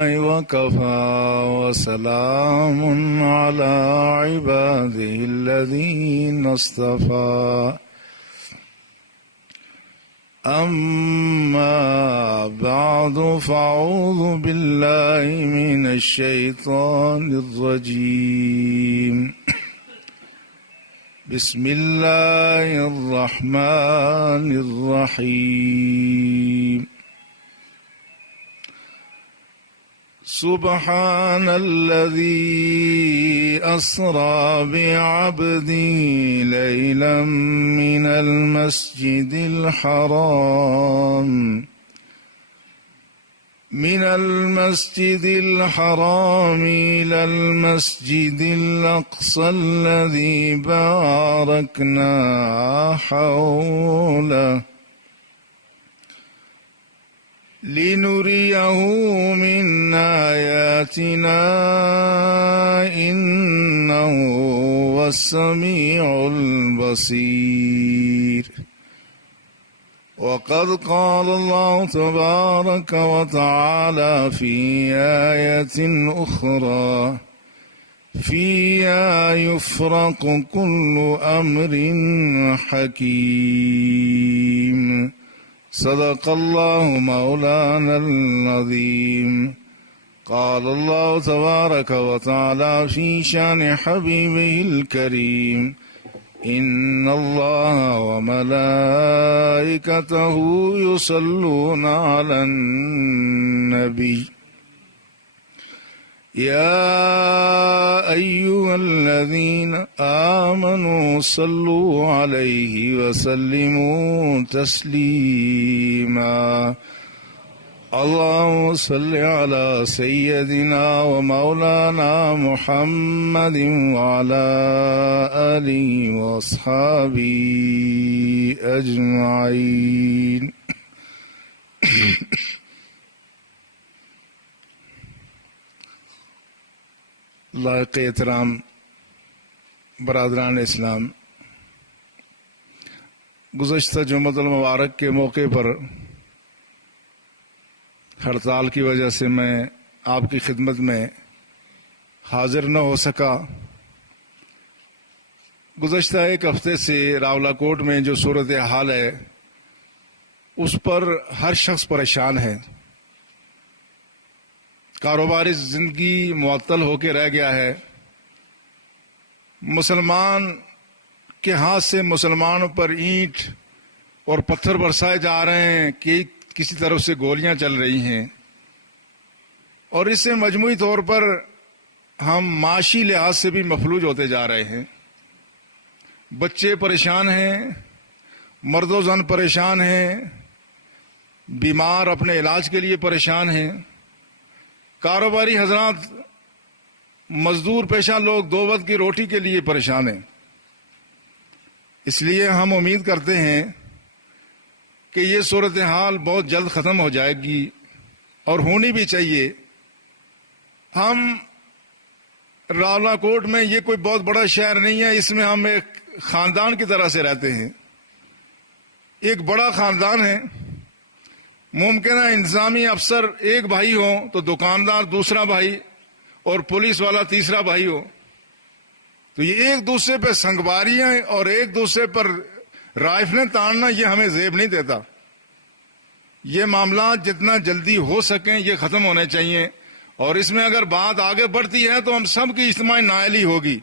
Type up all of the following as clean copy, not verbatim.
وكفى وسلام على عباده الذين اصطفى أما بعد فأعوذ بالله من الشيطان الرجيم بسم الله الرحمن الرحيم سبحان الذي أسرى بعبده ليلا من المسجد الحرام إلى المسجد الأقصى الذي باركنا حوله لنريه من آياتنا إنه هو السميع البصير وقد قال الله تبارك وتعالى في آية أخرى فيها يفرق كل أمر حكيم صدق الله مولانا العظيم قال الله تبارك وتعالى في شان حبيبه الكريم إن الله وملائكته يصلون على النبي يا أيها الذين آمنوا صلوا عليه وسلموا تسليما اللهم صل على سيدنا ومولانا محمد وعلى آله وأصحابه أجمعين لائق احترام برادران اسلام، گزشتہ جمعۃ المبارک کے موقع پر ہڑتال کی وجہ سے میں آپ کی خدمت میں حاضر نہ ہو سکا۔ گزشتہ ایک ہفتے سے راولاکوٹ میں جو صورتحال ہے اس پر ہر شخص پریشان ہے۔ کاروباری زندگی معطل ہو کے رہ گیا ہے۔ مسلمان کے ہاتھ سے مسلمانوں پر اینٹ اور پتھر برسائے جا رہے ہیں کہ کسی طرف سے گولیاں چل رہی ہیں، اور اس سے مجموعی طور پر ہم معاشی لحاظ سے بھی مفلوج ہوتے جا رہے ہیں۔ بچے پریشان ہیں، مرد و زن پریشان ہیں، بیمار اپنے علاج کے لیے پریشان ہیں، کاروباری حضرات مزدور پیشہ لوگ دو وقت کی روٹی کے لیے پریشان ہیں۔ اس لیے ہم امید کرتے ہیں کہ یہ صورتحال بہت جلد ختم ہو جائے گی، اور ہونی بھی چاہیے۔ ہم راولاکوٹ میں یہ کوئی بہت بڑا شہر نہیں ہے، اس میں ہم ایک خاندان کی طرح سے رہتے ہیں، ایک بڑا خاندان ہے۔ ممکن ہے انتظامی افسر ایک بھائی ہو تو دکاندار دوسرا بھائی اور پولیس والا تیسرا بھائی ہو، تو یہ ایک دوسرے پہ سنگواریاں اور ایک دوسرے پر رائفلیں تاننا یہ ہمیں زیب نہیں دیتا۔ یہ معاملات جتنا جلدی ہو سکیں یہ ختم ہونے چاہیے، اور اس میں اگر بات آگے بڑھتی ہے تو ہم سب کی اجتماعی نااہلی ہوگی۔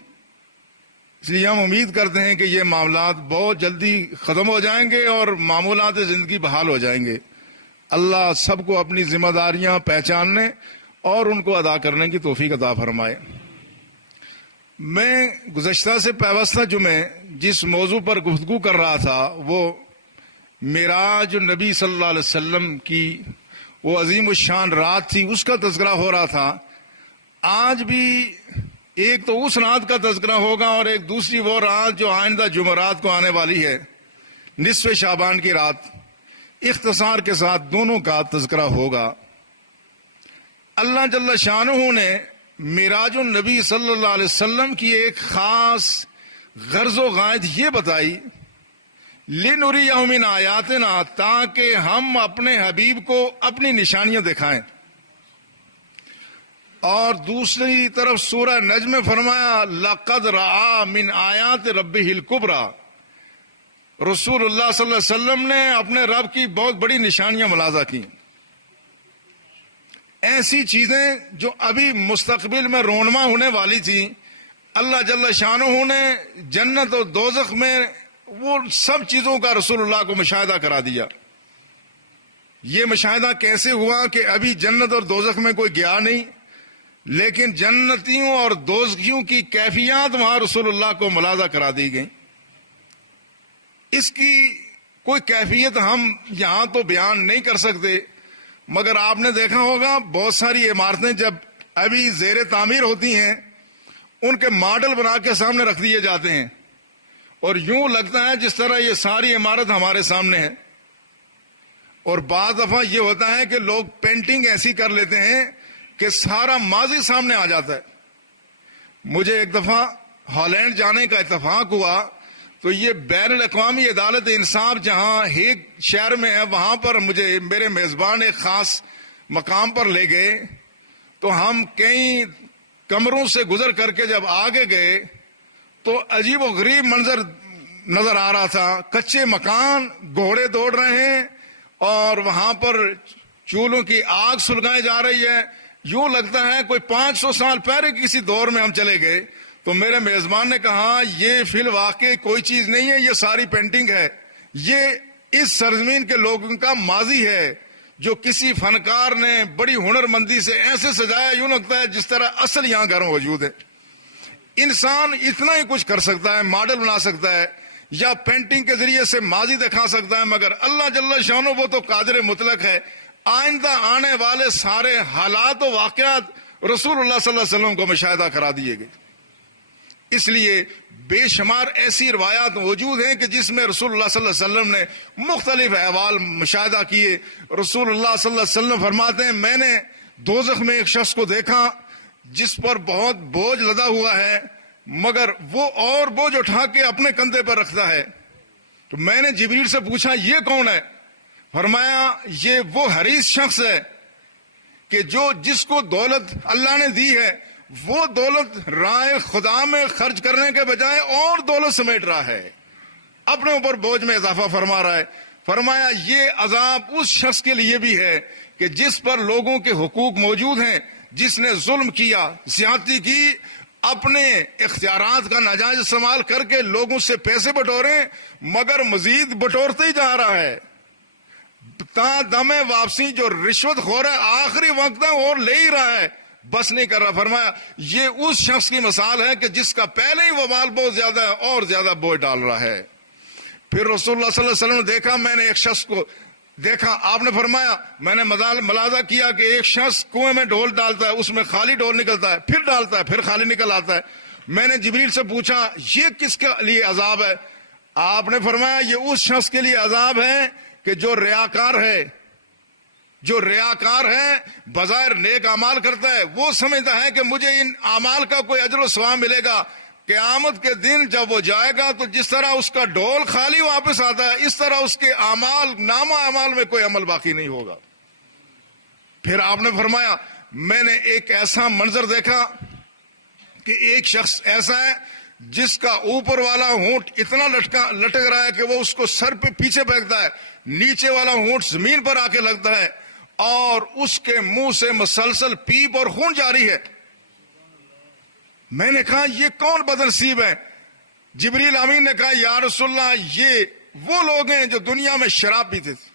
اس لیے ہم امید کرتے ہیں کہ یہ معاملات بہت جلدی ختم ہو جائیں گے اور معمولات زندگی بحال ہو جائیں گے۔ اللہ سب کو اپنی ذمہ داریاں پہچاننے اور ان کو ادا کرنے کی توفیق عطا فرمائے۔ میں گزشتہ سے پیوستہ جمعے جس موضوع پر گفتگو کر رہا تھا وہ معراج نبی صلی اللہ علیہ وسلم کی وہ عظیم الشان رات تھی، اس کا تذکرہ ہو رہا تھا۔ آج بھی ایک تو اس رات کا تذکرہ ہوگا اور ایک دوسری وہ رات جو آئندہ جمعرات کو آنے والی ہے، نصف شعبان کی رات۔ اختصار کے ساتھ دونوں کا تذکرہ ہوگا۔ اللہ جل شانہ نے معراج النبی صلی اللہ علیہ وسلم کی ایک خاص غرض و غائد یہ بتائی، لِنُرِيَهُ مِنْ آیَاتِنَا، تاکہ ہم اپنے حبیب کو اپنی نشانیاں دکھائیں۔ اور دوسری طرف سورہ نجم میں فرمایا لقد رأى من آیات ربہ الکبریٰ، رسول اللہ صلی اللہ علیہ وسلم نے اپنے رب کی بہت بڑی نشانیاں ملاحظہ کی، ایسی چیزیں جو ابھی مستقبل میں رونما ہونے والی تھیں۔ اللہ جل شانہ نے جنت اور دوزخ میں وہ سب چیزوں کا رسول اللہ کو مشاہدہ کرا دیا۔ یہ مشاہدہ کیسے ہوا کہ ابھی جنت اور دوزخ میں کوئی گیا نہیں، لیکن جنتیوں اور دوزخیوں کی کیفیات وہاں رسول اللہ کو ملاحظہ کرا دی گئی۔ اس کی کوئی کیفیت ہم یہاں تو بیان نہیں کر سکتے، مگر آپ نے دیکھا ہوگا بہت ساری عمارتیں جب ابھی زیر تعمیر ہوتی ہیں ان کے ماڈل بنا کے سامنے رکھ دیے جاتے ہیں، اور یوں لگتا ہے جس طرح یہ ساری عمارت ہمارے سامنے ہے۔ اور بعض دفعہ یہ ہوتا ہے کہ لوگ پینٹنگ ایسی کر لیتے ہیں کہ سارا ماضی سامنے آ جاتا ہے۔ مجھے ایک دفعہ ہالینڈ جانے کا اتفاق ہوا تو یہ بین الاقوامی عدالت انصاف جہاں ہیگ شہر میں ہے، وہاں پر مجھے میرے میزبان ایک خاص مقام پر لے گئے، تو ہم کئی کمروں سے گزر کر کے جب آگے گئے تو عجیب و غریب منظر نظر آ رہا تھا۔ کچے مکان، گھوڑے دوڑ رہے ہیں اور وہاں پر چولہوں کی آگ سلگائی جا رہی ہے، یوں لگتا ہے کوئی 500 سال پہلے کسی دور میں ہم چلے گئے۔ تو میرے میزبان نے کہا یہ فی الواقع کوئی چیز نہیں ہے، یہ ساری پینٹنگ ہے، یہ اس سرزمین کے لوگوں کا ماضی ہے جو کسی فنکار نے بڑی ہنر مندی سے ایسے سجایا یوں لگتا ہے جس طرح اصل یہاں گھر موجود ہے۔ انسان اتنا ہی کچھ کر سکتا ہے، ماڈل بنا سکتا ہے یا پینٹنگ کے ذریعے سے ماضی دکھا سکتا ہے، مگر اللہ جل شانہ وہ تو قادر مطلق ہے، آئندہ آنے والے سارے حالات و واقعات رسول اللہ صلی اللہ علیہ وسلم کو مشاہدہ کرا دیے گئے۔ اس لیے بے شمار ایسی روایات موجود ہیں کہ جس میں رسول اللہ صلی اللہ علیہ وسلم نے مختلف احوال مشاہدہ کیے۔ رسول اللہ صلی اللہ علیہ وسلم فرماتے ہیں میں نے دوزخ میں ایک شخص کو دیکھا جس پر بہت بوجھ لدا ہوا ہے، مگر وہ اور بوجھ اٹھا کے اپنے کندھے پر رکھتا ہے۔ تو میں نے جبریل سے پوچھا یہ کون ہے؟ فرمایا یہ وہ حریص شخص ہے کہ جس کو دولت اللہ نے دی ہے وہ دولت راہ خدا میں خرچ کرنے کے بجائے اور دولت سمیٹ رہا ہے، اپنے اوپر بوجھ میں اضافہ فرما رہا ہے۔ فرمایا یہ عذاب اس شخص کے لیے بھی ہے کہ جس پر لوگوں کے حقوق موجود ہیں، جس نے ظلم کیا، زیادتی کی، اپنے اختیارات کا ناجائز استعمال کر کے لوگوں سے پیسے بٹورے مگر مزید بٹورتے ہی جا رہا ہے، تا دم واپسی جو رشوت خور ہے آخری وقت ہے اور لے ہی رہا ہے، بس نہیں کر رہا۔ فرمایا یہ اس شخص کی مثال ہے کہ جس کا پہلے ہی وبال بہت زیادہ ہے اور زیادہ بوجھ ڈال رہا ہے۔ پھر رسول اللہ صلی اللہ علیہ وسلم نے دیکھا، میں نے ایک شخص کو دیکھا، آپ نے فرمایا میں نے ملاحظہ کیا کہ ایک شخص کنویں میں ڈول ڈالتا ہے، اس میں خالی ڈول نکلتا ہے، پھر ڈالتا ہے، پھر خالی نکل آتا ہے۔ میں نے جبریل سے پوچھا یہ کس کے لیے عذاب ہے؟ آپ نے فرمایا یہ اس شخص کے لیے عذاب ہے کہ جو ریاکار ہے، جو ریاکار ہے، بظاہر نیک اعمال کرتا ہے، وہ سمجھتا ہے کہ مجھے ان اعمال کا کوئی اجر و ثواب ملے گا، قیامت کے دن جب وہ جائے گا تو جس طرح اس کا ڈول خالی واپس آتا ہے اس طرح اس کے اعمال، نامہ اعمال میں کوئی عمل باقی نہیں ہوگا۔ پھر آپ نے فرمایا میں نے ایک ایسا منظر دیکھا کہ ایک شخص ایسا ہے جس کا اوپر والا ہونٹ اتنا لٹک رہا ہے کہ وہ اس کو سر پہ پیچھے پھینکتا ہے، نیچے والا ہونٹ زمین پر آ کے لگتا ہے اور اس کے منہ سے مسلسل پیپ اور خون جاری ہے۔ میں نے کہا یہ کون بدنصیب ہے؟ جبریل امین نے کہا یا رسول اللہ یہ وہ لوگ ہیں جو دنیا میں شراب پیتے تھے،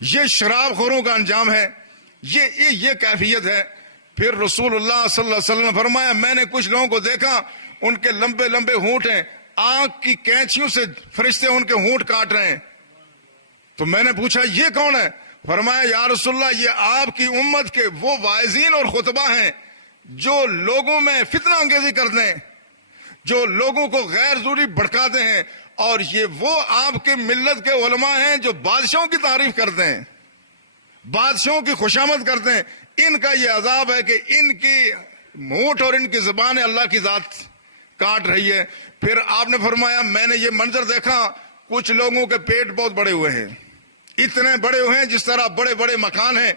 یہ شراب خوروں کا انجام ہے، یہ کیفیت ہے۔ پھر رسول اللہ صلی اللہ علیہ وسلم نے فرمایا میں نے کچھ لوگوں کو دیکھا ان کے لمبے لمبے ہونٹ ہیں، آنکھ کی کینچیوں سے فرشتے ان کے ہونٹ کاٹ رہے ہیں۔ تو میں نے پوچھا یہ کون ہے؟ فرمایا یا رسول اللہ یہ آپ کی امت کے وہ واعظین اور خطبہ ہیں جو لوگوں میں فتنہ انگیزی کرتے ہیں، جو لوگوں کو غیر ضروری بھڑکاتے ہیں، اور یہ وہ آپ کے ملت کے علماء ہیں جو بادشاہوں کی تعریف کرتے ہیں، بادشاہوں کی خوشامد کرتے ہیں۔ ان کا یہ عذاب ہے کہ ان کی ہونٹ اور ان کی زبانیں اللہ کی ذات کاٹ رہی ہے۔ پھر آپ نے فرمایا میں نے یہ منظر دیکھا، کچھ لوگوں کے پیٹ بہت بڑے ہوئے ہیں، اتنے بڑے ہوئے ہیں جس طرح بڑے بڑے مکان ہیں،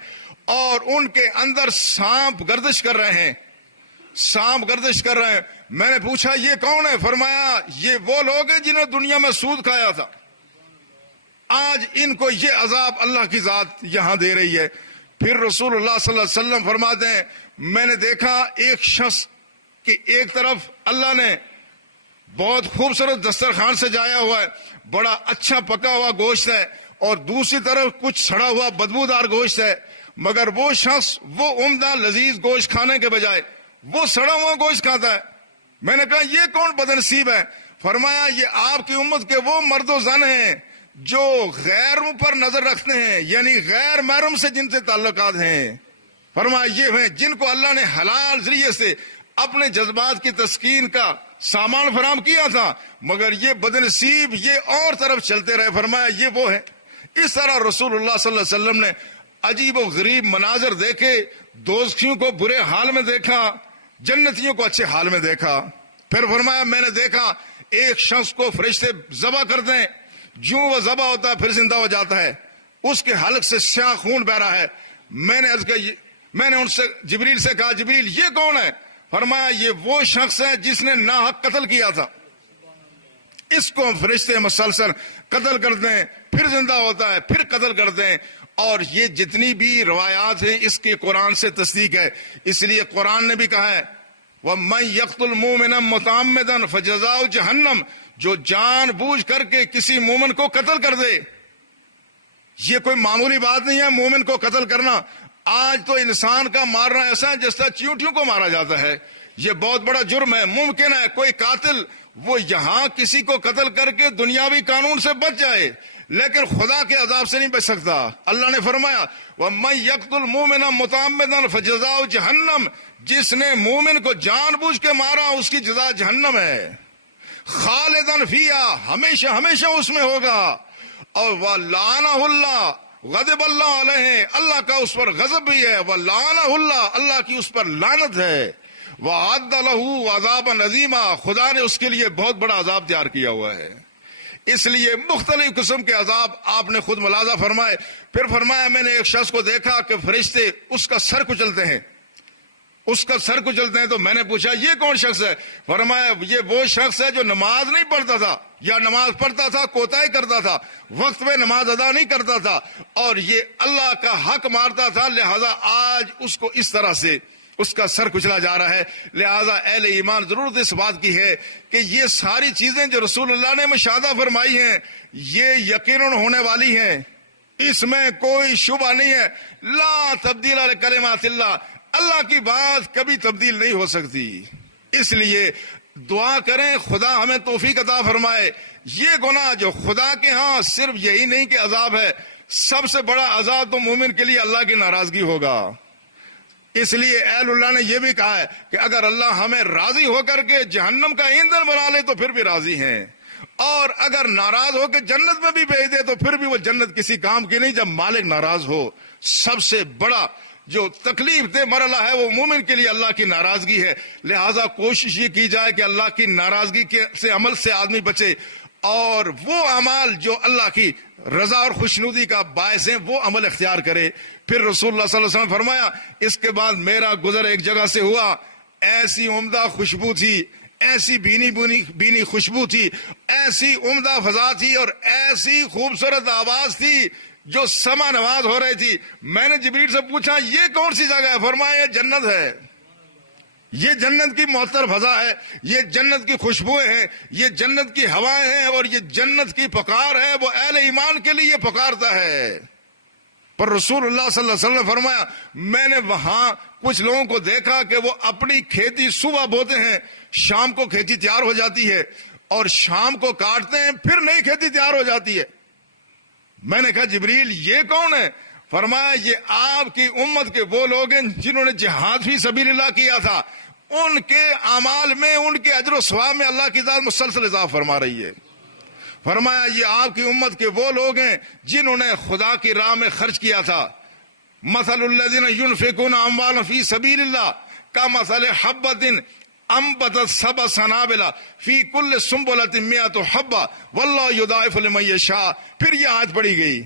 اور ان کے اندر سانپ گردش کر رہے ہیں، سانپ گردش کر رہے ہیں۔ میں نے پوچھا یہ کون ہے؟ فرمایا یہ وہ لوگ ہیں جنہوں نے دنیا میں سود کھایا تھا، آج ان کو یہ عذاب اللہ کی ذات یہاں دے رہی ہے۔ پھر رسول اللہ صلی اللہ علیہ وسلم فرماتے ہیں میں نے دیکھا ایک شخص کہ ایک طرف اللہ نے بہت خوبصورت دسترخوان سجایا ہوا ہے، بڑا اچھا پکا ہوا گوشت ہے، اور دوسری طرف کچھ سڑا ہوا بدبودار گوشت ہے، مگر وہ شخص وہ عمدہ لذیذ گوشت کھانے کے بجائے وہ سڑا ہوا گوشت کھاتا ہے۔ میں نے کہا یہ کون بدنصیب ہے؟ فرمایا یہ آپ کی امت کے وہ مرد و زن ہیں جو غیروں پر نظر رکھتے ہیں، یعنی غیر محرم سے جن سے تعلقات ہیں۔ فرمایا یہ ہیں جن کو اللہ نے حلال ذریعے سے اپنے جذبات کی تسکین کا سامان فراہم کیا تھا، مگر یہ بدنصیب یہ اور طرف چلتے رہے۔ فرمایا یہ وہ ہے۔ اس طرح رسول اللہ صلی اللہ علیہ وسلم نے عجیب و غریب مناظر دیکھے، دوزخیوں کو برے حال میں دیکھا، جنتیوں کو اچھے حال میں دیکھا۔ پھر فرمایا میں نے دیکھا ایک شخص کو فرشتے ذبح کر دیں، جو وہ ذبح ہوتا ہے پھر زندہ ہو جاتا ہے، اس کے حلق سے سیاہ خون بہ رہا ہے۔ میں نے ان سے جبریل سے کہا جبریل یہ کون ہے؟ فرمایا یہ وہ شخص ہے جس نے ناحق قتل کیا تھا، اس کو فرشتے مسلسل قتل کر دیں، پھر زندہ ہوتا ہے، پھر قتل کر دیں۔ اور یہ جتنی بھی روایات ہیں اس کی قرآن سے تصدیق ہے، اس لیے قرآن نے بھی کہا ہے وَمَن يَقْتُلْ مُؤْمِنًا مُتَعَمِّدًا فَجَزَاؤُهُ جَهَنَّمُ، جو جان بوجھ کر کے کسی مومن کو قتل کر دے، یہ کوئی معمولی بات نہیں ہے مومن کو قتل کرنا۔ آج تو انسان کا مارنا ایسا ہے جس طرح چیونٹیوں کو مارا جاتا ہے، یہ بہت بڑا جرم ہے۔ ممکن ہے کوئی قاتل وہ یہاں کسی کو قتل کر کے دنیاوی قانون سے بچ جائے، لیکن خدا کے عذاب سے نہیں بچ سکتا۔ اللہ نے فرمایا وَمَن يَقْتُلْ مُؤْمِنًا مُتَعَمِّدًا فَجَزَاؤُهُ جَهَنَّمُ، جس نے مومن کو جان بوجھ کے مارا اس کی جزا جہنم ہے، خالداً فیہا، ہمیشہ ہمیشہ اس میں ہوگا، اور وَلَعَنَهُ اللَّهُ، غضب اللہ علیہ، اللہ کا اس پر غضب بھی ہے، وَلَعَنَهُ اللَّهُ، اللہ کی اس پر لعنت ہے، وَأَعَدَّ لَهُ عَذَابًا عَظِيمًا، خدا نے اس کے لیے بہت بڑا عذاب تیار کیا ہوا ہے۔ اس لیے مختلف قسم کے عذاب آپ نے خود ملاحظہ فرمائے۔ پھر فرمایا میں نے ایک شخص کو دیکھا کہ فرشتے اس کا سر کچلتے ہیں، اس کا سر کچلتے ہیں۔ تو میں نے پوچھا یہ کون شخص ہے؟ فرمایا یہ وہ شخص ہے جو نماز نہیں پڑھتا تھا، یا نماز پڑھتا تھا کوتاہی کرتا تھا، وقت میں نماز ادا نہیں کرتا تھا، اور یہ اللہ کا حق مارتا تھا، لہذا آج اس کو اس طرح سے اس کا سر کچلا جا رہا ہے۔ لہذا اہل ایمان ضرورت اس بات کی ہے کہ یہ ساری چیزیں جو رسول اللہ نے مشاہدہ فرمائی ہیں یہ یقیناً ہونے والی ہیں، اس میں کوئی شبہ نہیں ہے۔ لا تبدیل لکلمات اللہ، اللہ کی بات کبھی تبدیل نہیں ہو سکتی۔ اس لیے دعا کریں خدا ہمیں توفیق عطا فرمائے۔ یہ گناہ جو خدا کے ہاں صرف یہی نہیں کہ عذاب ہے، سب سے بڑا عذاب تو مومن کے لیے اللہ کی ناراضگی ہوگا۔ اس لیے اہل اللہ نے یہ بھی کہا ہے کہ اگر اللہ ہمیں راضی ہو کر کے جہنم کا ایندھن بنا لے تو پھر بھی راضی ہیں، اور اگر ناراض ہو کے جنت میں بھی بھیج دے تو پھر بھی وہ جنت کسی کام کی نہیں جب مالک ناراض ہو۔ سب سے بڑا جو تکلیف دہ مرحلہ ہے وہ مومن کے لیے اللہ کی ناراضگی ہے۔ لہذا کوشش یہ کی جائے کہ اللہ کی ناراضگی کے سے عمل سے آدمی بچے، اور وہ اعمال جو اللہ کی رضا اور خوشنودی کا باعث ہیں وہ عمل اختیار کرے۔ پھر رسول اللہ صلی اللہ علیہ وسلم فرمایا اس کے بعد میرا گزر ایک جگہ سے ہوا، ایسی عمدہ خوشبو تھی، ایسی بینی خوشبو تھی، ایسی عمدہ فضا تھی، اور ایسی خوبصورت آواز تھی جو سما نواز ہو رہی تھی۔ میں نے جبریل سے پوچھا یہ کون سی جگہ ہے؟ فرمایا یہ جنت ہے، یہ جنت کی معطر فضا ہے، یہ جنت کی خوشبوئیں ہیں، یہ جنت کی ہوائیں ہیں، اور یہ جنت کی پکار ہے، وہ اہل ایمان کے لیے پکارتا ہے۔ پر رسول اللہ صلی اللہ علیہ وسلم نے فرمایا میں نے وہاں کچھ لوگوں کو دیکھا کہ وہ اپنی کھیتی صبح بوتے ہیں، شام کو کھیتی تیار ہو جاتی ہے، اور شام کو کاٹتے ہیں، پھر نئی کھیتی تیار ہو جاتی ہے۔ میں نے کہا جبریل یہ کون ہے؟ فرمایا یہ آپ کی امت کے وہ لوگ ہیں جنہوں نے جہاد فی سبیل اللہ کیا تھا، ان کے اعمال میں، ان کے اجر و ثواب میں اللہ کی ذات مسلسل اضافہ فرما رہی ہے۔ فرمایا یہ آپ کی امت کے وہ لوگ ہیں جنہوں نے خدا کی راہ میں خرچ کیا تھا۔ مثل الذین ينفقون اموالهم فی سبیل اللہ کمثل حبۃ انبتت سبع سنابل فی کل سنبلۃ مئۃ حبۃ واللہ یضاعف لمن یشاء۔ پھر یہ آیت پڑھی گئی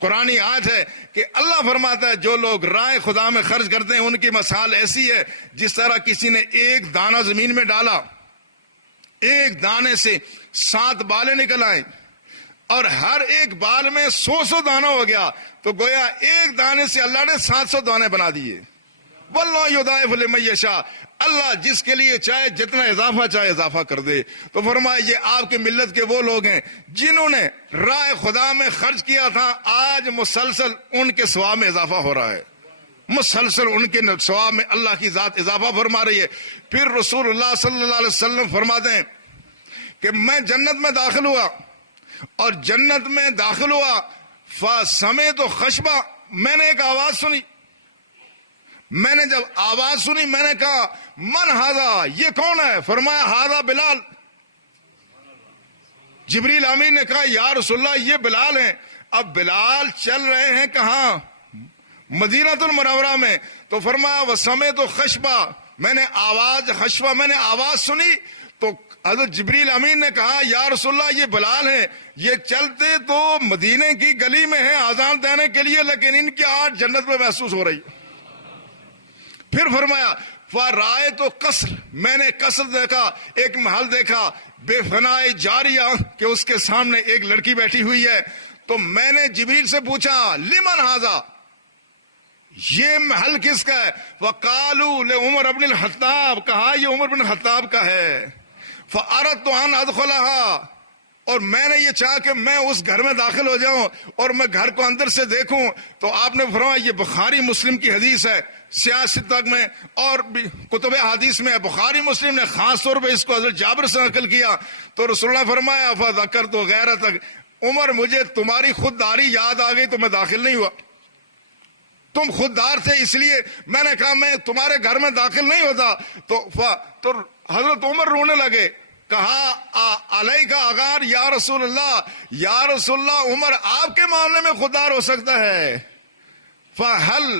قرآنی آیت ہے کہ اللہ فرماتا ہے جو لوگ راہ خدا میں خرچ کرتے ہیں ان کی مثال ایسی ہے جس طرح کسی نے ایک دانہ زمین میں ڈالا، ایک دانے سے 7 بالیں نکل آئیں اور ہر ایک بال میں 100 دانہ ہو گیا، تو گویا ایک دانے سے اللہ نے 700 دانے بنا دیے۔ واللہ یضاعف لمن یشاء، اللہ جس کے لیے چاہے جتنا اضافہ چاہے اضافہ کر دے۔ تو فرمایا یہ آپ کی ملت کے وہ لوگ ہیں جنہوں نے راہ خدا میں خرچ کیا تھا، آج مسلسل ان کے ثواب میں اضافہ ہو رہا ہے، مسلسل ان کے ثواب میں اللہ کی ذات اضافہ فرما رہی ہے۔ پھر رسول اللہ صلی اللہ علیہ وسلم فرماتے ہیں کہ میں جنت میں داخل ہوا اور جنت میں داخل ہوا فسمعت خشبہ، میں نے ایک آواز سنی، میں نے جب آواز سنی میں نے کہا من ہذا، یہ کون ہے؟ فرمایا ہذا بلال۔ جبریل امین نے کہا یا رسول اللہ یہ بلال ہیں۔ اب بلال چل رہے ہیں کہاں؟ مدینہ المنورہ میں۔ تو فرمایا وسمعت خشبہ، میں نے آواز سنی تو حضرت جبریل امین نے کہا یا رسول اللہ یہ بلال ہیں، یہ چلتے تو مدینے کی گلی میں ہیں اذان دینے کے لیے، لیکن ان کی آج جنت میں محسوس ہو رہی ہے۔ پھر فرمایا فرأیت قصر، میں نے قصر دیکھا، ایک محل دیکھا، بے فنائے جاریہ، کہ اس کے سامنے ایک لڑکی بیٹھی ہوئی ہے۔ تو میں نے جبریل سے پوچھا لمن ھذا، یہ محل کس کا ہے؟ وقالوا لعمر بن الخطاب، کہا یہ عمر بن الخطاب کا ہے۔ فأردت ان ادخلها، اور میں نے یہ چاہا کہ میں اس گھر میں داخل ہو جاؤں اور میں گھر کو اندر سے دیکھوں۔ تو آپ نے فرمایا یہ بخاری مسلم کی حدیث ہے، سیاست میں اور بھی کتب حدیث میں، بخاری مسلم نے خاص طور پہ اس کو حضرت جابر سے نقل کیا۔ تو رسول اللہ فرمایا فذکرت غیرتک، عمر مجھے تمہاری خودداری یاد آ گئی تو میں داخل نہیں ہوا، تم خوددار تھے اس لیے میں نے کہا میں تمہارے گھر میں داخل نہیں ہوتا۔ تو حضرت عمر رونے لگے، کہا علیہ اغار یا رسول اللہ، یا رسول اللہ عمر آپ کے معاملے میں خوددار ہو سکتا ہے۔ فہل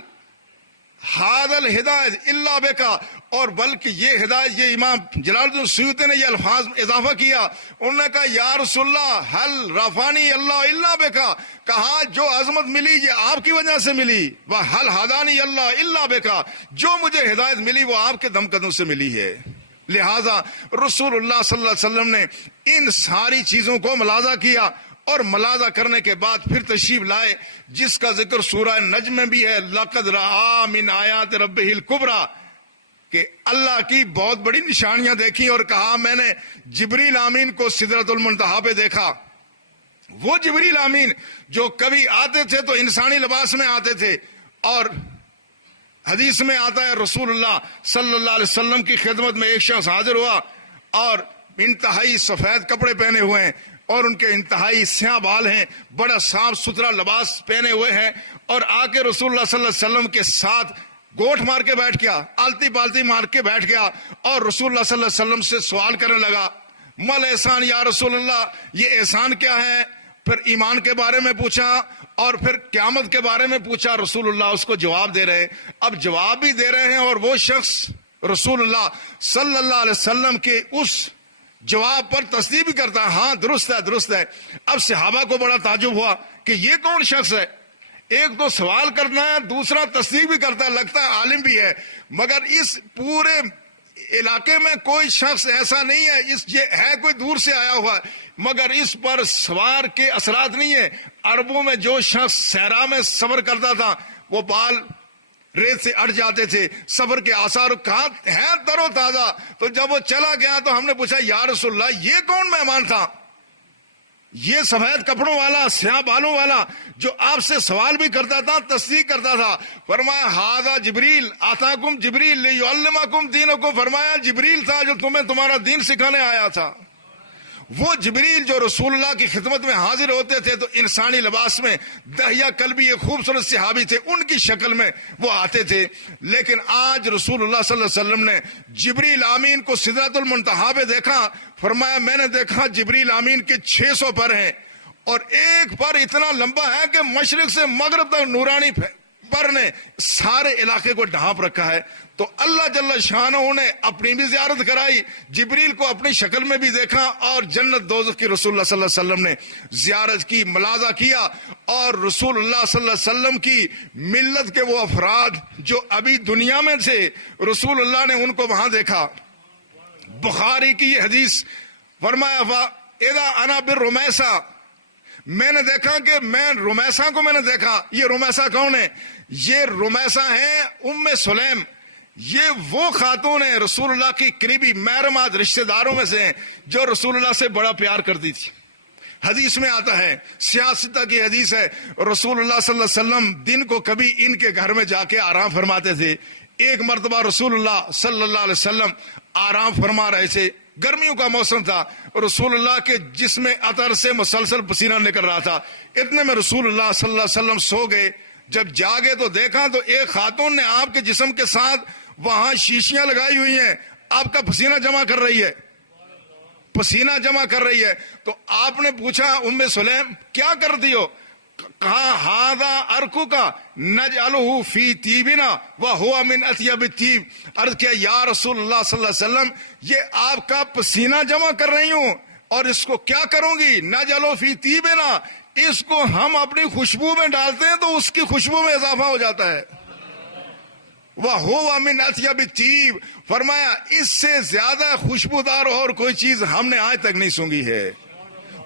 ھذا الہدایت الا بک، اور بلکہ یہ ہدایت، یہ امام جلال الدین سیوطی نے یہ الفاظ اضافہ کیا، انہوں نے کہا یا رسول اللہ حل رفانی اللہ الا بک، کہا جو عظمت ملی یہ آپ کی وجہ سے ملی، وحل ہدانی اللہ الا بک، جو مجھے ہدایت ملی وہ آپ کے دم قدم سے ملی ہے۔ لہذا رسول اللہ صلی اللہ علیہ وسلم نے ان ساری چیزوں کو ملاحظہ کیا، اور ملاحظہ کرنے کے بعد پھر تشریف لائے جس کا ذکر سورہ نجم میں بھی ہے، لقد رأى من آیات ربہ الکبریٰ، کہ اللہ کی بہت بڑی نشانیاں دیکھی، اور کہا میں نے جبریل امین کو سدرۃ المنتہا پہ دیکھا۔ وہ جبریل امین جو کبھی آتے تھے تو انسانی لباس میں آتے تھے، اور حدیث میں آتا ہے رسول اللہ صلی اللہ علیہ وسلم کی خدمت میں ایک شخص حاضر ہوا اور انتہائی سفید کپڑے پہنے ہوئے ہیں اور ان کے انتہائی سیاہ بال ہیں، بڑا صاف ستھرا لباس پہنے ہوئے ہیں، اور آ کے رسول اللہ صلی اللہ علیہ وسلم کے ساتھ گوٹھ مار کے بیٹھ گیا، آلتی پالتی مار کے بیٹھ گیا، اور رسول اللہ صلی اللہ علیہ وسلم سے سوال کرنے لگا مل احسان یا رسول اللہ، یہ احسان کیا ہے؟ پھر ایمان کے بارے میں پوچھا اور پھر قیامت کے بارے میں پوچھا۔ رسول اللہ اس کو جواب دے رہے ہیں، اب جواب بھی دے رہے ہیں اور وہ شخص رسول اللہ صلی اللہ علیہ وسلم کے اس جواب پر تصدیق بھی کرتا ہے، ہاں درست ہے درست ہے۔ اب صحابہ کو بڑا تعجب ہوا کہ یہ کون شخص ہے، ایک تو سوال کرنا ہے، دوسرا تصدیق بھی کرتا ہے، لگتا ہے عالم بھی ہے، مگر اس پورے علاقے میں کوئی شخص ایسا نہیں ہے، یہ ہے کوئی دور سے آیا ہوا ہے، مگر اس پر سوار کے اثرات نہیں ہے۔ عربوں میں جو شخص صحرا میں سفر کرتا تھا وہ بال ریت سے اڑ جاتے تھے، سفر کے آثار کہاں ہیں تر و تازہ۔ تو جب وہ چلا گیا تو ہم نے پوچھا یا رسول اللہ یہ کون مہمان تھا، یہ سفید کپڑوں والا سیاہ بالوں والا جو آپ سے سوال بھی کرتا تھا تصدیق کرتا تھا؟ فرمایا ھذا جبریل آتاکم جبریل لیعلمکم دینکم، فرمایا جبریل تھا جو تمہیں تمہارا دین سکھانے آیا تھا۔ وہ جبریل جو رسول اللہ کی خدمت میں حاضر ہوتے تھے تو انسانی لباس میں، دہیا کلبی ایک خوبصورت صحابی تھے، ان کی شکل میں وہ آتے تھے، لیکن آج رسول اللہ صلی اللہ علیہ وسلم نے جبریل آمین کو سدرۃ المنتہا پہ دیکھا۔ فرمایا میں نے دیکھا جبریل آمین کے 600 پر ہیں، اور ایک پر اتنا لمبا ہے کہ مشرق سے مغرب تک نورانی پر نے سارے علاقے کو ڈھانپ رکھا ہے. تو اللہ جل شانہ نے اپنی بھی زیارت کرائی, جبریل کو اپنی شکل میں بھی دیکھا, اور جنت دوزخ کی رسول اللہ صلی اللہ علیہ وسلم نے زیارت کی, ملاحظہ کیا. اور رسول اللہ صلی اللہ علیہ وسلم کی ملت کے وہ افراد جو ابھی دنیا میں تھے, رسول اللہ نے ان کو وہاں دیکھا. بخاری کی یہ حدیث فرمایا اِذَا أَنَا بِالرُّمَيْسَةِ, میں نے دیکھا کہ میں رمیسہ کو میں نے دیکھا. یہ رمیسہ کون ہے؟ یہ رمیسہ ہیں ام سلیم. یہ وہ خاتون ہیں رسول اللہ کی قریبی محرمات رشتہ داروں میں سے ہیں جو رسول اللہ سے بڑا پیار کرتی تھی. حدیث میں آتا ہے, سیاستہ کی حدیث ہے, رسول اللہ صلی اللہ علیہ وسلم دن کو کبھی ان کے گھر میں جا کے آرام فرماتے تھے. ایک مرتبہ رسول اللہ صلی اللہ علیہ وسلم آرام فرما رہے تھے, گرمیوں کا موسم تھا, رسول اللہ کے جسم عطر سے مسلسل پسینہ نکل رہا تھا. اتنے میں رسول اللہ صلی اللہ علیہ وسلم سو گئے. جب جاگے تو دیکھا تو ایک خاتون نے آپ کے جسم کے ساتھ وہاں شیشیاں لگائی ہوئی ہیں, آپ کا پسینہ جمع کر رہی ہے, پسینہ جمع کر رہی ہے. تو آپ نے پوچھا ام سلیم کیا کرتی ہو؟ کہا ہاذا ارکو کا نجعلہ فی طیبنا وہو من اطیب الطیب. عرض کیا یا رسول اللہ صلی اللہ علیہ وسلم, یہ آپ کا پسینہ جمع کر رہی ہوں اور اس کو کیا کروں گی؟ نجعلہ فی طیبنا, اس کو ہم اپنی خوشبو میں ڈالتے ہیں تو اس کی خوشبو میں اضافہ ہو جاتا ہے. وَهُوَ مِنْ أَطْيَبِ الطِّيبِ, فرمایا اس سے زیادہ خوشبودار اور کوئی چیز ہم نے آج تک نہیں سونگی ہے.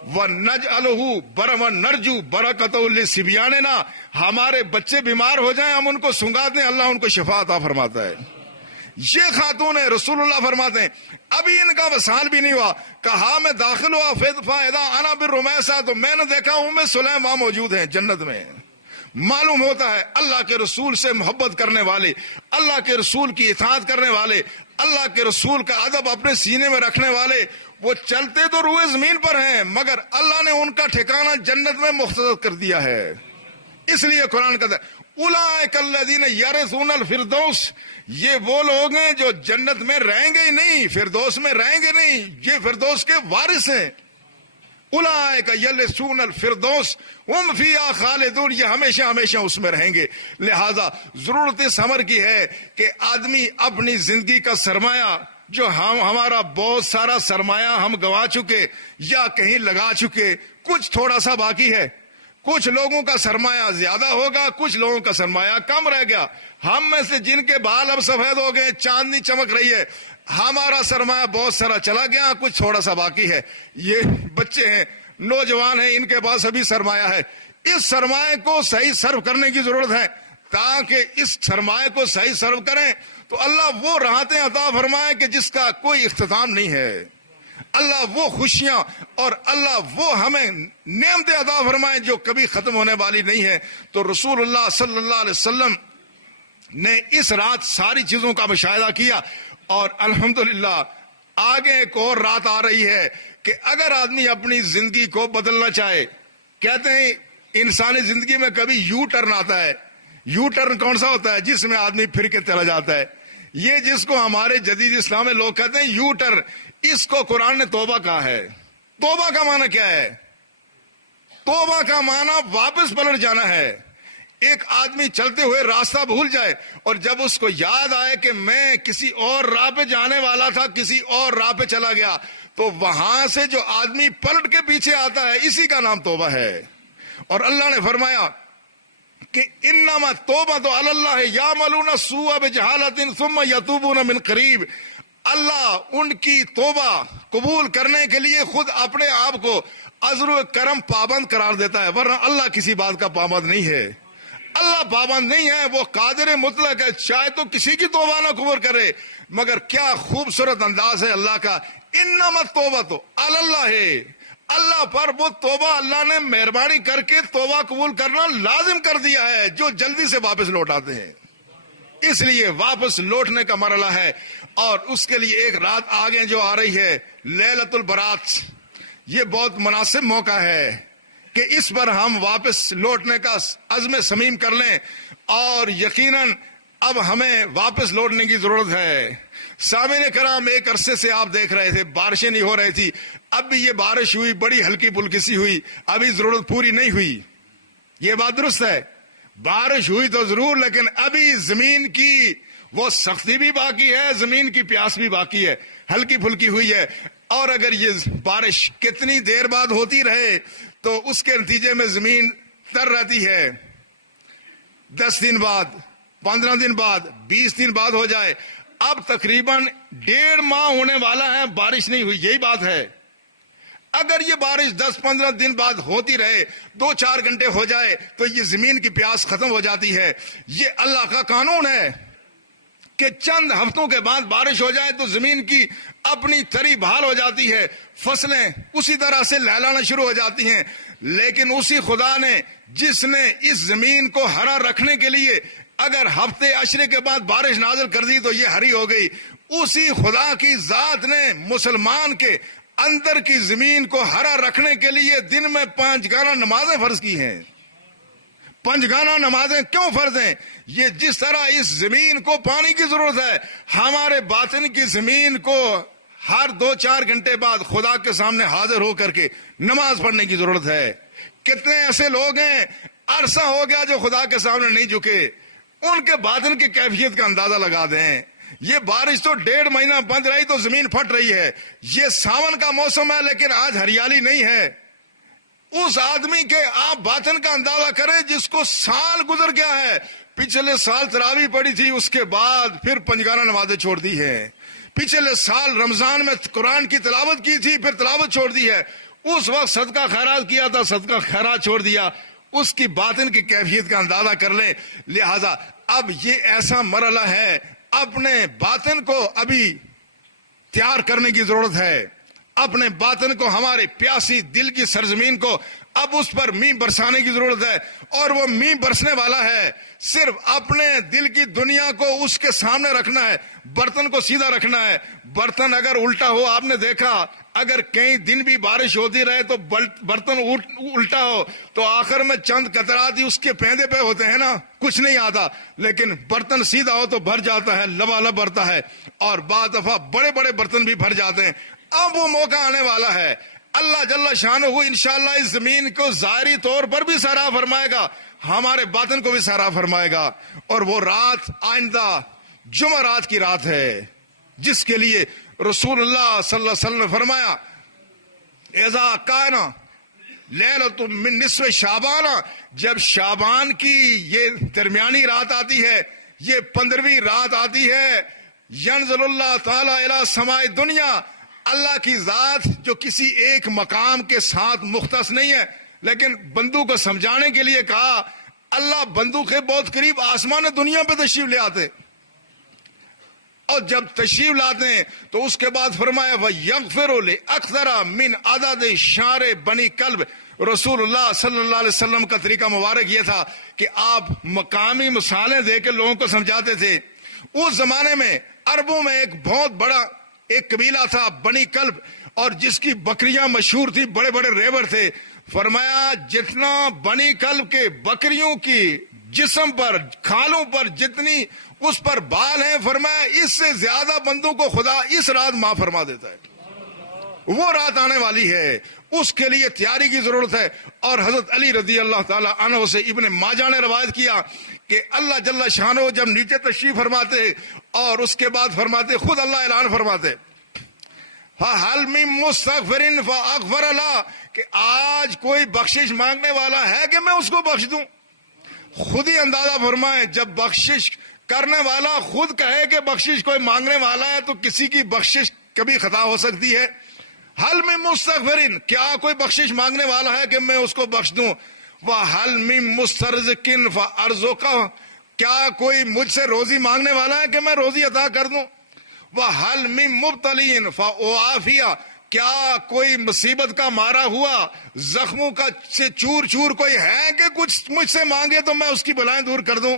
وَنَجْعَلُهُ وَنَرْجُو بَرَكَتَهُ لِصِبْيَانِنَا, ہمارے بچے بیمار ہو جائیں ہم ان کو سنگاتے ہیں, اللہ ان کو شفا عطا فرماتا ہے. یہ خاتون ہے, رسول اللہ فرماتے ہیں ابھی ان کا وصال بھی نہیں ہوا, کہا میں داخل ہوا فَإِذَا أَنَا بِالرُّمَيْسَةِ, تو میں نے دیکھا ام سلیم وہاں موجود ہیں جنت میں. معلوم ہوتا ہے اللہ کے رسول سے محبت کرنے والے, اللہ کے رسول کی اطاعت کرنے والے, اللہ کے رسول کا ادب اپنے سینے میں رکھنے والے, وہ چلتے تو روئے زمین پر ہیں مگر اللہ نے ان کا ٹھکانہ جنت میں مختصر کر دیا ہے. اس لیے قرآن کہتا ہے اولئک الذین یرثون الفردوس, یہ وہ لوگ ہیں جو جنت میں رہیں گے ہی نہیں, فردوس میں رہیں گے نہیں, یہ فردوس کے وارث ہیں. اولئک یرثون الفردوس ہم فیہا خالدون, یہ ہمیشہ ہمیشہ اس میں رہیں گے. لہذا ضرورت اس امر کی ہے کہ آدمی اپنی زندگی کا سرمایہ, جو ہمارا بہت سارا سرمایہ ہم گوا چکے یا کہیں لگا چکے, کچھ تھوڑا سا باقی ہے. کچھ لوگوں کا سرمایہ زیادہ ہوگا, کچھ لوگوں کا سرمایہ کم رہ گیا. ہم میں سے جن کے بال اب سفید ہو گئے, چاندنی چمک رہی ہے, ہمارا سرمایہ بہت سارا چلا گیا, کچھ تھوڑا سا باقی ہے. یہ بچے ہیں, نوجوان ہیں, ان کے پاس ابھی سرمایہ ہے. اس سرمایہ کو صحیح سرو کرنے کی ضرورت ہے. تاکہ اس سرمایہ کو صحیح سرو کریں تو اللہ وہ راحتیں عطا فرمائے کہ جس کا کوئی اختتام نہیں ہے. اللہ وہ خوشیاں اور اللہ وہ ہمیں نعمتیں عطا فرمائے جو کبھی ختم ہونے والی نہیں ہے. تو رسول اللہ صلی اللہ علیہ وسلم نے اس رات ساری چیزوں کا مشاہدہ کیا, اور الحمدللہ آگے ایک اور رات آ رہی ہے کہ اگر آدمی اپنی زندگی کو بدلنا چاہے, کہتے ہیں انسانی زندگی میں کبھی یو ٹرن آتا ہے. یو ٹرن کون سا ہوتا ہے؟ جس میں آدمی پھر کے چلا جاتا ہے. یہ جس کو ہمارے جدید اسلام میں لوگ کہتے ہیں یو ٹرن, اس کو قرآن نے توبہ کہا ہے. توبہ کا معنی کیا ہے؟ توبہ کا معنی واپس پلٹ جانا ہے. ایک آدمی چلتے ہوئے راستہ بھول جائے اور جب اس کو یاد آئے کہ میں کسی اور راہ پہ جانے والا تھا, کسی اور راہ پہ چلا گیا, تو وہاں سے جو آدمی پلٹ کے پیچھے آتا ہے اسی کا نام توبہ ہے. اور اللہ نے فرمایا کہ انما توبۃ علی اللہ یعملون السوء بجہالۃ ثم یتوبون من قریب. اللہ ان کی توبہ قبول کرنے کے لیے خود اپنے آپ کو عذر و کرم پابند قرار دیتا ہے, ورنہ اللہ کسی بات کا پابند نہیں ہے. اللہ پابند نہیں ہے, وہ قادر مطلق ہے, چاہے تو کسی کی توبہ نہ قبول کرے. مگر کیا خوبصورت انداز ہے اللہ کا, انما التوبۃ علی اللہ ہے, اللہ پر وہ توبہ اللہ نے مہربانی کر کے توبہ قبول کرنا لازم کر دیا ہے جو جلدی سے واپس لوٹ آتے ہیں. اس لیے واپس لوٹنے کا مرحلہ ہے, اور اس کے لیے ایک رات آگے جو آ رہی ہے لیلۃ البرات, یہ بہت مناسب موقع ہے کہ اس پر ہم واپس لوٹنے کا عزم صمیم کر لیں. اور یقیناً اب ہمیں واپس لوٹنے کی ضرورت ہے. سامعین کرام, ایک عرصے سے آپ دیکھ رہے تھے بارشیں نہیں ہو رہی تھی, اب بھی یہ بارش ہوئی, بڑی ہلکی پھلکی سی ہوئی, ابھی ضرورت پوری نہیں ہوئی. یہ بات درست ہے, بارش ہوئی تو ضرور، لیکن ابھی زمین کی وہ سختی بھی باقی ہے، زمین کی پیاس بھی باقی ہے، ہلکی پھلکی ہوئی ہے. اور اگر یہ بارش کتنی دیر بعد ہوتی رہے تو اس کے نتیجے میں زمین تر رہتی ہے. 10 دن بعد، 15 دن بعد، 20 دن بعد ہو جائے. اب تقریباً 1.5 ماہ ہونے والا ہے بارش نہیں ہوئی. یہی بات ہے. اگر یہ بارش 10-15 دن بعد ہوتی رہے، 2-4 گھنٹے ہو جائے تو یہ زمین کی پیاس ختم ہو جاتی ہے. یہ اللہ کا قانون ہے کہ چند ہفتوں کے بعد بارش ہو جائے تو زمین کی اپنی تری بحال ہو جاتی ہے، فصلیں اسی طرح سے لہلانا شروع ہو جاتی ہیں. لیکن اسی خدا نے جس نے اس زمین کو ہرا رکھنے کے لیے اگر ہفتے عشرے کے بعد بارش نازل کر دی تو یہ ہری ہو گئی. اسی خدا کی ذات نے مسلمان کے اندر کی زمین کو ہرا رکھنے کے لیے دن میں 5 گانا نمازیں فرض کی ہیں. 5 گانا نمازیں کیوں فرض ہیں؟ یہ جس طرح اس زمین کو پانی کی ضرورت ہے، ہمارے باطن کی زمین کو ہر 2-4 گھنٹے بعد خدا کے سامنے حاضر ہو کر کے نماز پڑھنے کی ضرورت ہے. کتنے ایسے لوگ ہیں عرصہ ہو گیا جو خدا کے سامنے نہیں جھکے. ان کے باطن کی کیفیت کا اندازہ لگا دیں. یہ بارش تو 1.5 مہینہ بند رہی تو زمین پھٹ رہی ہے. یہ ساون کا موسم ہے لیکن آج ہریالی نہیں ہے. اس آدمی کے آپ باطن کا اندازہ کریں جس کو سال گزر گیا ہے. پچھلے سال تراویح پڑی تھی، اس کے بعد پھر 5 گانا نمازیں چھوڑ دی ہے. پچھلے سال رمضان میں قرآن کی تلاوت کی تھی، پھر تلاوت چھوڑ دی ہے. اس وقت صدقہ خیرات کیا تھا، صدقہ خیرات چھوڑ دیا. اس کی باطن کی کیفیت کا اندازہ کر لیں. لہذا اب یہ ایسا مرحلہ ہے، اپنے باطن کو ابھی تیار کرنے کی ضرورت ہے. اپنے باطن کو، ہمارے پیاسی دل کی سرزمین کو اب اس پر مینہ برسانے کی ضرورت ہے. اور وہ مینہ برسنے والا ہے. صرف اپنے دل کی دنیا کو اس کے سامنے رکھنا ہے، برتن کو سیدھا رکھنا ہے. برتن اگر الٹا ہو، آپ نے دیکھا اگر کئی دن بھی بارش ہوتی رہے تو برتن الٹا ہو تو آخر میں چند قطرات ہی اس کے پیندے پہ ہوتے ہیں نا، کچھ نہیں آتا. لیکن برتن سیدھا ہو تو بھر جاتا ہے، لبالب بھرتا ہے. اور بعض دفعہ بڑے بڑے برتن بھی بھر جاتے ہیں. اب وہ موقع آنے والا ہے، اللہ جل شانہ انشاءاللہ اس زمین کو ظاہری طور پر بھی سراہ فرمائے گا، ہمارے باطن کو بھی سراہ فرمائے گا. اور وہ رات آئندہ جمعرات کی رات ہے، جس کے لیے رسول اللہ صلی اللہ علیہ وسلم نے فرمایا اذا کان لیلۃ من نصف شعبان، جب شعبان کی یہ درمیانی رات آتی ہے، یہ 15ویں رات آتی ہے، ینزل اللہ تعالی الی سماء دنیا، اللہ کی ذات جو کسی ایک مقام کے ساتھ مختص نہیں ہے، لیکن بندوں کو سمجھانے کے لیے کہا اللہ بندوں کے بہت قریب آسمان دنیا پہ تشریف لے آتے. اور جب تشریف لاتے ہیں تو اس کے بعد فرمایا وَيَغْفِرُ لِأَكْثَرَ مِنْ عَدَدِ شَعْرِ بَنِي كَلْبٍ. رسول اللہ صلی اللہ علیہ وسلم کا طریقہ مبارک یہ تھا کہ آپ مقامی مثالیں دے کے لوگوں کو سمجھاتے تھے. اس زمانے میں عربوں میں ایک بہت بڑا ایک قبیلہ تھا بنی کلب، اور جس کی بکریاں مشہور تھی، بڑے بڑے ریور تھے. فرمایا جتنا بنی کلب کے بکریوں کی جسم پر، کھالوں پر جتنی اس پر بال ہیں، فرمایا اس سے زیادہ بندوں کو خدا اس رات معاف فرما دیتا ہے. وہ رات آنے والی ہے، اس کے لیے تیاری کی ضرورت ہے. اور حضرت علی رضی اللہ تعالی عنہ سے ابن ماجہ نے روایت کیا کہ اللہ جل شانہ جب نیچے تشریف فرماتے اور اس کے بعد فرماتے، خود اللہ اعلان فرماتے فَهَلْ مِن مُسْتَغْفِرٍ فَأَغْفَرَ لَهُ، کہ آج کوئی بخشش مانگنے والا ہے کہ میں اس کو بخش دوں. خود ہی اندازہ فرمائیں، جب بخشش کرنے والا خود کہے کہ بخشش کوئی مانگنے والا ہے تو کسی کی بخشش کبھی خطا ہو سکتی ہے. حل میں مستغفرین، کیا کوئی بخشش مانگنے والا ہے کہ میں اس کو بخش دوں. وحل من مسترزقن فارزقہ، کیا کوئی مجھ سے روزی مانگنے والا ہے کہ میں روزی عطا کر دوں. وحل من مبتلین فاعافیہ، کیا کوئی مصیبت کا مارا ہوا، زخموں کا سے چور چور کوئی ہے کہ کچھ مجھ سے مانگے تو میں اس کی بلائیں دور کر دوں.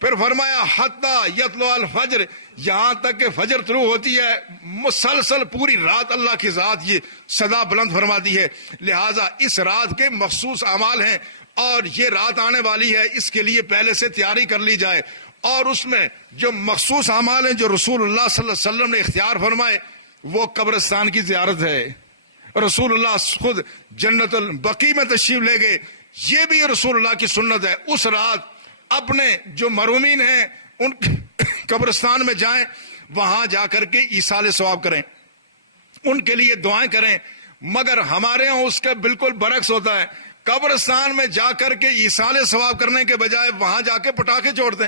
پھر فرمایا حتی یطلع الفجر، یہاں تک کہ فجر طلوع ہوتی ہے، مسلسل پوری رات اللہ کی ذات یہ صدا بلند فرماتی ہے. لہٰذا اس رات کے مخصوص اعمال ہیں اور یہ رات آنے والی ہے، اس کے لیے پہلے سے تیاری کر لی جائے. اور اس میں جو مخصوص اعمال ہیں جو رسول اللہ صلی اللہ علیہ وسلم نے اختیار فرمائے، وہ قبرستان کی زیارت ہے. رسول اللہ خود جنت البقیع میں تشریف لے گئے. یہ بھی رسول اللہ کی سنت ہے، اس رات اپنے جو مرحومین ہیں ان قبرستان میں جائیں، وہاں جا کر کے ایصال ثواب کریں، ان کے لیے دعائیں کریں۔ مگر ہمارے ہاں اس کا بالکل برعکس ہوتا ہے، قبرستان میں جا کر کے ایصال ثواب کرنے کے بجائے وہاں جا کے پٹاخے چھوڑ دیں،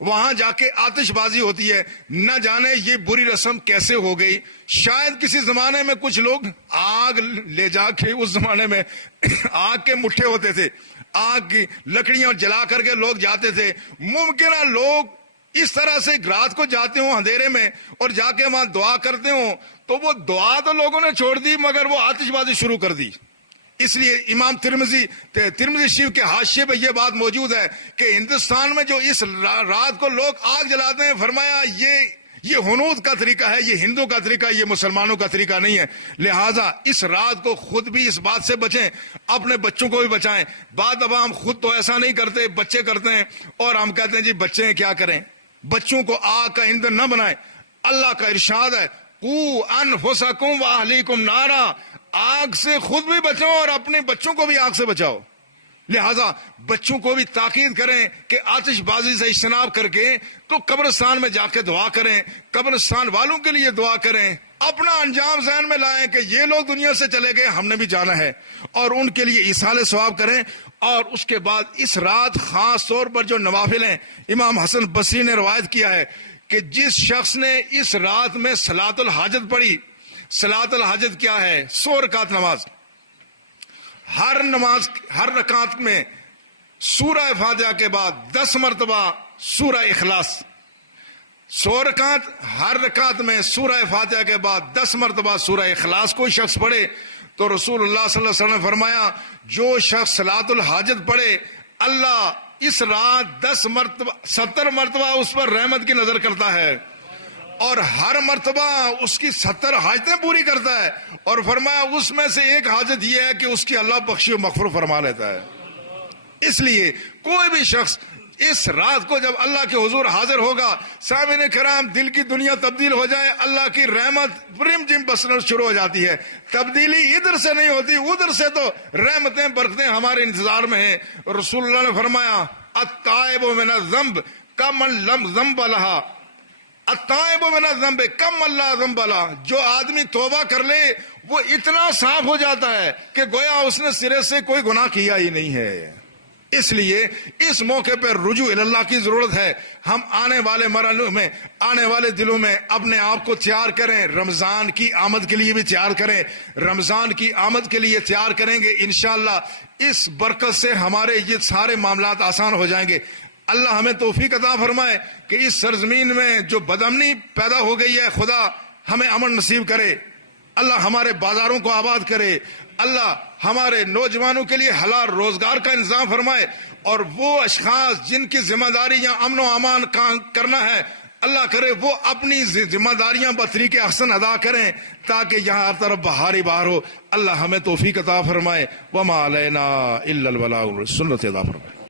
وہاں جا کے آتش بازی ہوتی ہے۔ نہ جانے یہ بری رسم کیسے ہو گئی۔ شاید کسی زمانے میں کچھ لوگ آگ لے جا کے، اس زمانے میں آگ کے مٹھے ہوتے تھے، آگ کی لکڑیاں جلا کر کے لوگ جاتے تھے۔ ممکن ہے لوگ اس طرح سے رات کو جاتے ہوں اندھیرے میں اور جا کے وہاں دعا کرتے ہوں، تو وہ دعا تو لوگوں نے چھوڑ دی مگر وہ آتش بازی شروع کر دی۔ اس لیے امام ترمذی شریف کے حاشیے پہ یہ بات موجود ہے کہ ہندوستان میں جو اس رات کو لوگ آگ جلاتے ہیں، فرمایا یہ ہنود کا طریقہ ہے، یہ ہندو کا طریقہ ہے، یہ مسلمانوں کا طریقہ نہیں ہے۔ لہٰذا اس رات کو خود بھی اس بات سے بچیں، اپنے بچوں کو بھی بچائیں۔ بعد اب ہم خود تو ایسا نہیں کرتے، بچے کرتے ہیں، اور ہم کہتے ہیں جی بچے کیا کریں، بچوں کو آگ کا ایندھن نہ بنائیں۔ اللہ کا ارشاد ہے قوا انفسکم واہلیکم نارا، آگ سے خود بھی بچو اور اپنے بچوں کو بھی آگ سے بچاؤ۔ لہذا بچوں کو بھی تاکید کریں کہ آتش بازی سے اجتناب کر کے تو قبرستان میں جا کے دعا کریں، قبرستان والوں کے لیے دعا کریں، اپنا انجام ذہن میں لائیں کہ یہ لوگ دنیا سے چلے گئے، ہم نے بھی جانا ہے، اور ان کے لیے ایصال ثواب کریں۔ اور اس کے بعد اس رات خاص طور پر جو نوافل ہیں، امام حسن بصری نے روایت کیا ہے کہ جس شخص نے اس رات میں صلاۃ الحاجت پڑھی، صلاۃ الحاجت کیا ہے؟ 100 رکعت نماز، ہر رکعت میں سورہ فاتحہ کے بعد 10 مرتبہ سورہ اخلاص، 100 رکعت، ہر رکعت میں سورہ فاتحہ کے بعد 10 مرتبہ سورہ اخلاص کوئی شخص پڑھے تو رسول اللہ صلی اللہ علیہ وسلم نے فرمایا جو شخص صلاۃ الحاجت پڑھے، اللہ اس رات 70 مرتبہ اس پر رحمت کی نظر کرتا ہے، اور ہر مرتبہ اس کی 70 حاجتیں پوری کرتا ہے، اور فرمایا اس میں سے ایک حاجت یہ ہے کہ اس کی اللہ بخشی و مغفر فرما لیتا ہے۔ اس لیے کوئی بھی شخص اس رات کو جب اللہ کے حضور حاضر ہوگا، سامعین کرام، دل کی دنیا تبدیل ہو جائے، اللہ کی رحمت رم جم بسنا شروع ہو جاتی ہے۔ تبدیلی ادھر سے نہیں ہوتی، ادھر سے تو رحمتیں برکتیں ہمارے انتظار میں ہیں۔ رسول اللہ نے فرمایا التائب من الذنب کمن لم ذنب لہا، التائب من الذنب کم اللہ ذنب لہا، جو آدمی توبہ کر لے وہ اتنا صاف ہو جاتا ہے کہ گویا اس نے سرے سے کوئی گناہ کیا ہی نہیں ہے۔ اس لیے اس موقع پر رجوع اللہ کی ضرورت ہے۔ ہم آنے والے مرحلوں میں، آنے والے دلوں میں اپنے آپ کو تیار کریں، رمضان کی آمد کے لیے بھی تیار کریں۔ رمضان کی آمد کے لیے تیار کریں گے انشاءاللہ، اس برکت سے ہمارے یہ سارے معاملات آسان ہو جائیں گے۔ اللہ ہمیں توفیق عطا فرمائے کہ اس سرزمین میں جو بدامنی پیدا ہو گئی ہے، خدا ہمیں امن نصیب کرے، اللہ ہمارے بازاروں کو آباد کرے، اللہ ہمارے نوجوانوں کے لیے حلال روزگار کا انتظام فرمائے، اور وہ اشخاص جن کی ذمہ داری یا امن و امان کرنا ہے، اللہ کرے وہ اپنی ذمہ داریاں بطریق احسن ادا کریں تاکہ یہاں ہر طرف بہاری بہار ہو۔ اللہ ہمیں توفیق عطا فرمائے۔ وما علینا الا البلاغ، سنت ادا فرمائے۔